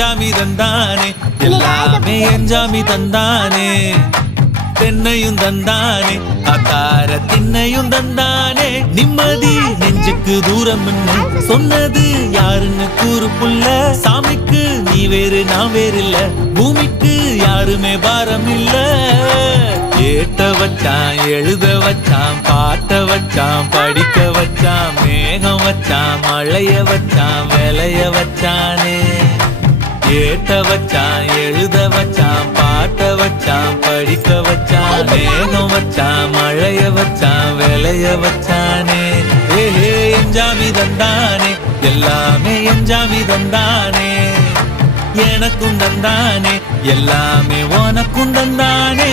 எஞ்சாமி தந்தானே எல்லாமே எஞ்சாமி தந்தானே தென்னையும் தந்தானே அக்கார திண்ணையும் தந்தானே நிம்மதி நெஞ்சுக்கு தூரம் சொன்னது யாருன்னு கூறு புள்ள சாமிக்கு நீ வேறு நான் வேறு இல்ல பூமிக்கு யாருமே பாரம் இல்ல ஏட்ட வச்சான் எழுத வச்சான் பாட்ட வச்சான் படிக்க வச்சான் மேகம் வச்சான் மழைய வச்சான் விளைய வச்சானே ஏட்ட வச்சான் எழுத வச்சான் பாட்ட வச்சான் படிக்க வச்சான் மேகம் வச்சான் மழைய வச்சான் விளைய வச்சானே ஏஹே எஞ்சாமி தந்தானே எல்லாமே எஞ்சாமி தந்தானே எனக்கும் தந்தானே எல்லாமே உனக்கும் தந்தானே